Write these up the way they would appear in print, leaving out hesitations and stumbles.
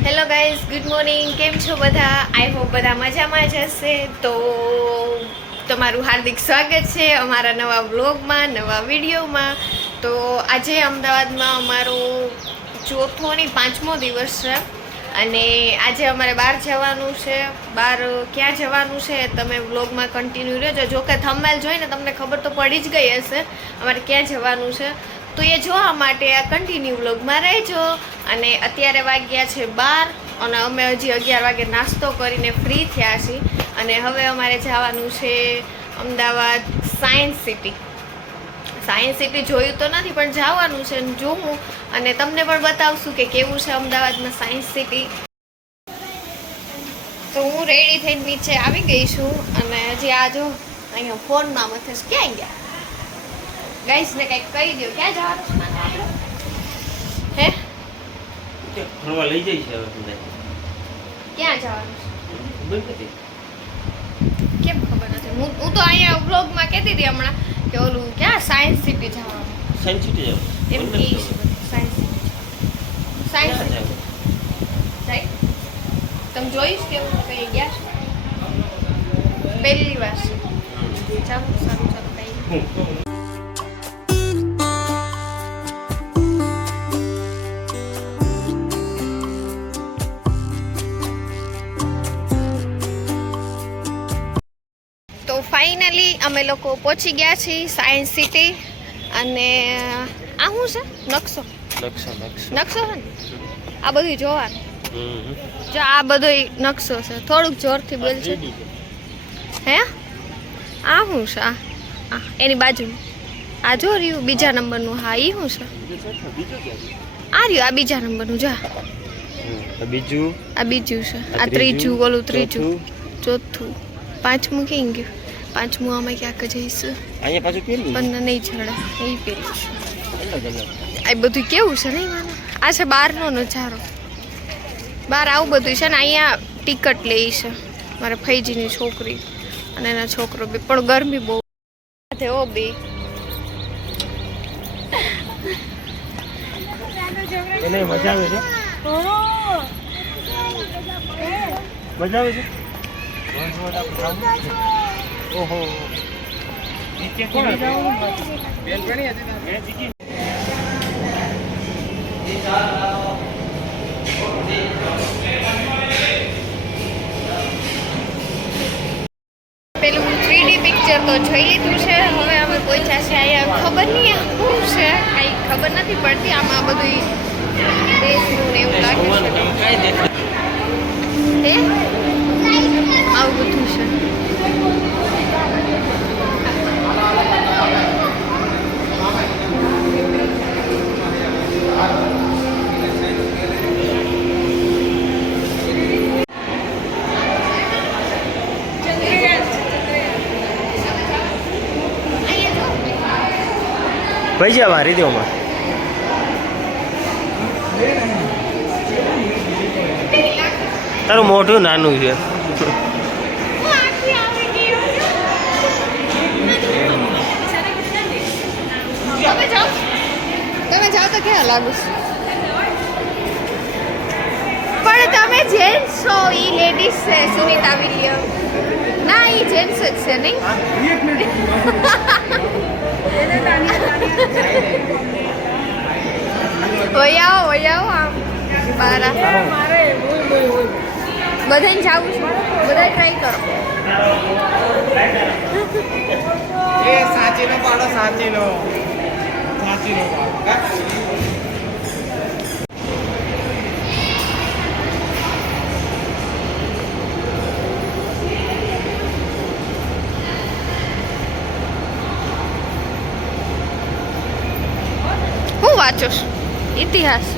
Hello guys, good morning. કેમ છો બધા? આઈ હોપ બધા મજામાં જ હશે. તો તમારું હાર્દિક સ્વાગત છે અમારા નવા વ્લોગમાં, નવા વિડીયોમાં. તો આજે અમદાવાદમાં અમારો ચોથો નહીં 5મો દિવસ છે અને આજે અમારે બહાર જવાનું છે. બહાર ક્યાં જવાનું છે તમે વ્લોગમાં કન્ટિન્યુ રહેજો. જો કે થંબનેલ જોઈને તમને ખબર તો પડી જ ગઈ હશે અમારે ક્યાં જવાનું છે. તો એ જોવા માટે આ કન્ટિન્યુ વ્લોગમાં રહેજો. અને અત્યારે વાગ્યા છે 12 અને અમે હજી 11 વાગે નાસ્તો કરીને ફ્રી થયા છીએ અને હવે અમારે જવાનું છે Ahmedabad science city. Science city જોયું તો નથી પણ જવાનું છે, જોવું અને તમને પણ બતાવશું કે કેવું છે અમદાવાદમાં સાયન્સ સિટી. તો હું રેડી થઈને નીચે આવી ગઈ છું અને હજી આ જો અહીંયા ફોનમાં મથે ક્યાં ગયા ગાઈસ ને કંઈક કહી દો. ક્યાં જવાનું છે આપણે? હે ફરવા લઈ જઈ છે હવે. ક્યાં જવાનું છે? કેમ ખબર નથી? હું તો અહીંયા વ્લોગમાં કહેતી હતી હમણાં કે ઓલું ક્યાં સાયન્સ સિટી જવાનું. સાયન્સ સિટી જાવ એમ કે સાયન્સ સિટી. સાયન્સ સિટી જાય તમે જોઈશ કેવું કઈ ગયા છો? પહેલી વાર છે. ચાલો સારું ચાલો કઈ. તો ફાઇનલી અમે લોકો પહોંચી ગયા છીએ સાયન્સ સિટી. અને આ શું છે? નકશો છે ને આ બધું જોવાનું. જો આ બધો નકશો છે. થોડુંક જોરથી બોલજો. હે આ શું છે? આ એની બાજુ આ જો રહ્યું બીજા નંબરનું. હા એ શું છે? આ રહ્યું આ બીજા નંબરનું. જા આ બીજું છે. આ ત્રીજું, ઓલું ત્રીજું, ચોથું, પાંચમું ક્યાં ગયું? પાંચમું અમે ક્યાંક જઈશું. અહીંયા પાછું પેલું પણ નહીં ચડે એ પેલું છે. આ બધું કેવું છે નહીં માનો? આ છે બહારનો નજારો. બહાર આવું બધું છે ને. અહીંયા ટિકિટ લે છે મારા ફૈજીની છોકરી અને એના છોકરો બી. પણ ગરમી બહુ ઓ બે. એને મજા આવે છે. મજા આવે છે. ઓહો નીચે કોણ બેલપણી હતી ને? પેલું 3D પિક્ચર તો જોઈ લીધું છે. હવે અમે પહોંચ્યા છે અહીંયા. ખબર નહીં શું છે, કાંઈ ખબર નથી પડતી. આમાં બધું દેશનું ને એવું લાગે છે. હે આવું બધું છે. ભાઈ જા મારી દેવમાં તારું મોઢું નાનું છે. તમે જાઓ તો ક્યાં લાગુ? પણ તમે જેન્ટ્સ છો, ઈ લેડીઝ છે. સુનિતા વિલિયમ ના ઈ જેન્ટ્સ જ છે નહીં? વયાવો આમ બારા. બધાને જાવું છે. બધા ટ્રાય કરો. સાચીનો પાડો સાચીનો હું વાંચો છું ઇતિહાસ.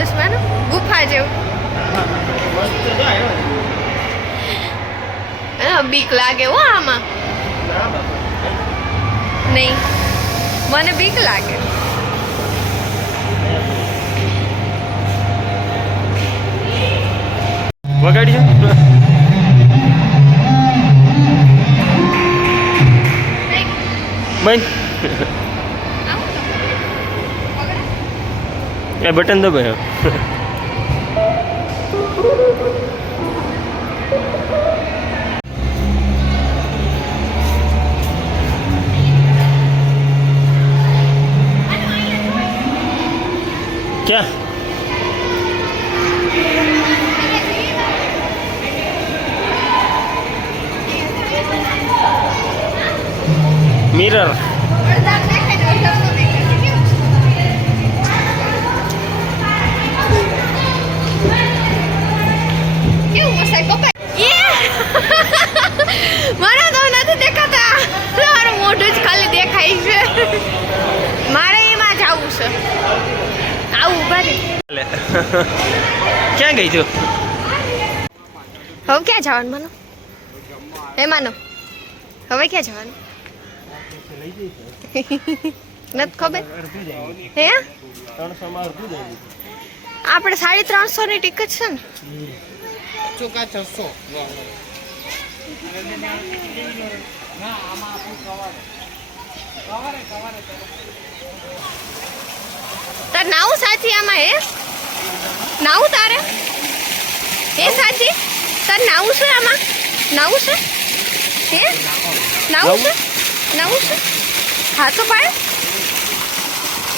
this man. બીક લાગે હો આમાં. નહીં, મને બીક લાગે. વગાડજો. બંધ. એ બટન દબાયો. क्या मिरर મારા તો નથી દેખાતા, મારું મોઢું જ ખાલી દેખાય છે. મારે એમાં જવું છે. આવું ભરી ક્યાં ગઈ તું? હવે ક્યાં જવાનું માનો? હે માનો, હવે ક્યાં જવાનું? નથી ખબર. હે આપણે 350 ની ટિકિટ છે ને. ચોકા 600. તાર નાવું સાચી આમાં? હે નાવું તારે? હે સાચી તાર નાવું છે આમાં? નાવું છે? હે નાવું છે? નાવું છે? હા તો પાડે.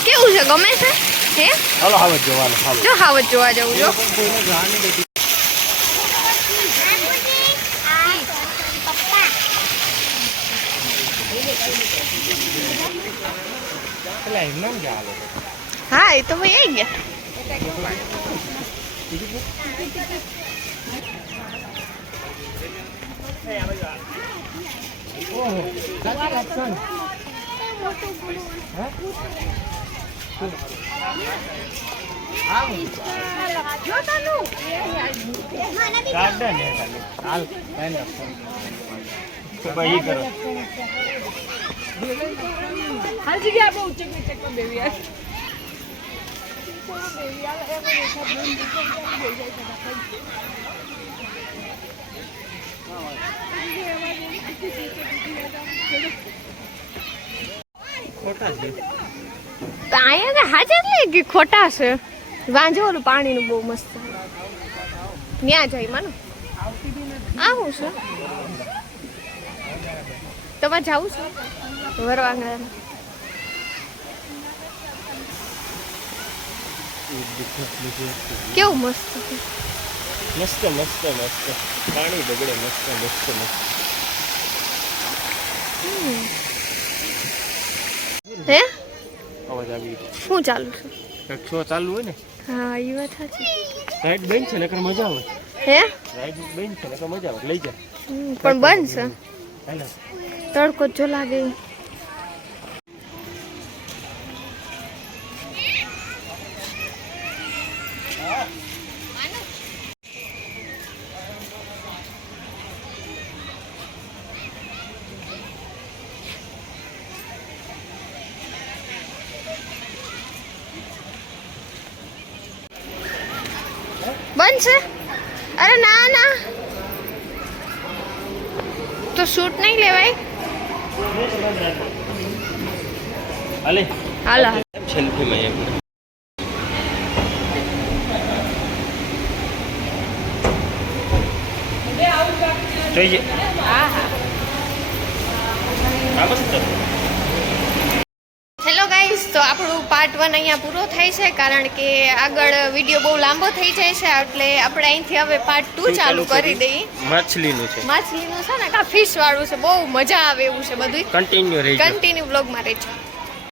કેવું છે, ગમે છે? હે હાલો હાવત જોવાનું. હાલો જો હાવત જોવા જવું. જો હા, એ તો ભાઈ આવી ગયા. અહીંયા હાજર લે કે ખોટા છે. વાંજો ઓલું પાણીનું બહુ મસ્ત. ત્યાં જાય માનો. આવું છે તમારે જવું છે વરવાંગા? કેવું મસ્ત છે. મસ્ત મસ્ત મસ્ત પાણી બગડે. મસ્ત મસ્ત મસ્ત. હે અવાજ આવી શું ચાલુ છે? કંઈક શો ચાલુ હોય ને. હા, એ વાત સાચી. રાઈડ બંધ છે નકર મજા આવે. હે રાઈડ બંધ છે નકર મજા આવે. લઈ જા. પણ બંધ છે. હાલો તડકો જો લાગે. બંધ છે? અરે ના ના, તો શૂટ નહીં લેવાય. હાલે હાલો સેલ્ફીમાં એમ જોઈએ. હા હા. આ મસ્ત. હેલો ગાઈઝ, તો આપણું પાર્ટ 1 અહીંયા પૂરો થાય છે, કારણ કે આગળ વિડીયો બહુ લાંબો થઈ જાય છે, એટલે આપણે અહીંથી હવે પાર્ટ 2 ચાલુ કરી દઈએ. માછલીનું છે. માછલીનું છે ને, કા ફિશ વાળું છે. બહુ મજા આવે એવું છે બધું. કન્ટિન્યુ રહી. કન્ટિન્યુ બ્લોગમાં રહેજો.